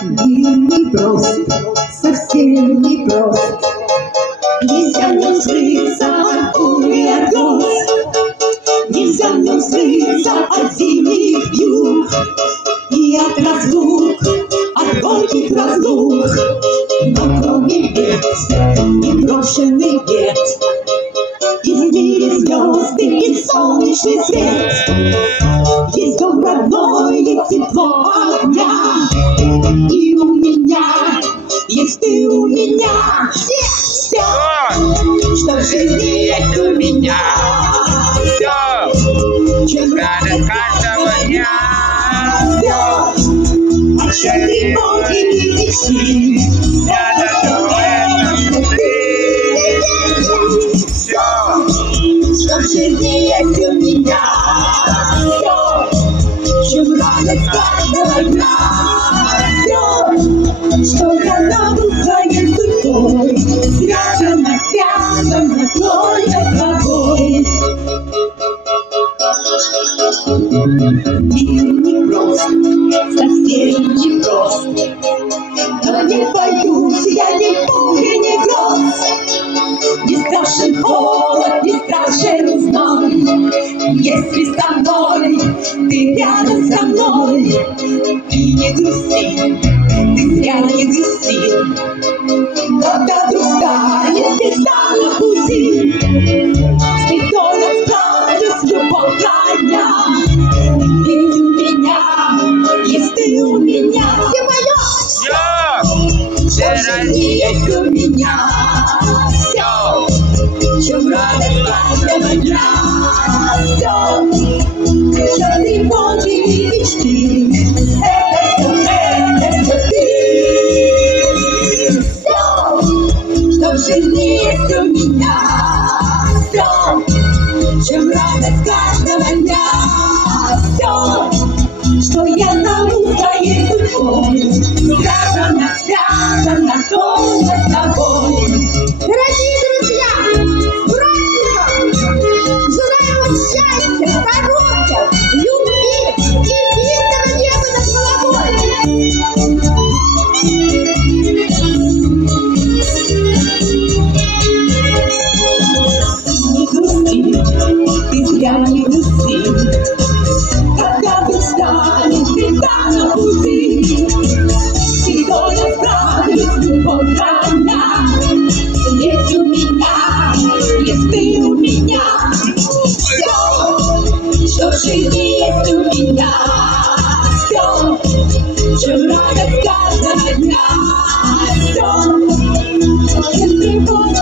Мир непрост, совсем непрост. Нельзя нам скрыться от бурь и от гроз. Нельзя нам скрыться от зимних вьюг и от разлук, от горьких разлук. Но кроме бед и брошенных бед, и в мире звезды и солнечный свет, есть дом родной и тепло огня. И у меня есть ты у меня. Все, что в жизни есть у меня. Чем радость каждого дня. Все, о чем тревоги и мечты. Все, что в жизни есть у меня. Все, чем радость каждого дня. Все, что я навыкаю судьбой, связано, связано только с тобой. Мир непрост, совсем непрост. Но не боюсь я ни бури, ни гроз. Не страшен холод, не страшен зной. Если со мной, ты рядом со мной. И не грусти, ты зря не грусти. Когда вдруг станет беда на пути, с бедой расправлюсь, любовь храня. И у меня, есть ты у меня. Все поем! Что же есть у меня. Все, чем радость каждого дня. Все, что тревоги и мечты. Это все ты. Все, что в жизни есть у меня. Все, чем радость каждого дня. Все, что я зову своей судьбой, связано, связано только с тобой. Дорогие друзья, с праздником! Желаю вам счастья, здоровья, любви и мирного неба над головой! Не грусти, ты зря не грусти. Когда вдруг станет беда на пути, бедой расправлюсь, любовь храня. Есть у меня, есть ты у меня. Все, что в жизни есть у меня. Все, чем радость каждого дня. Все, чем тревога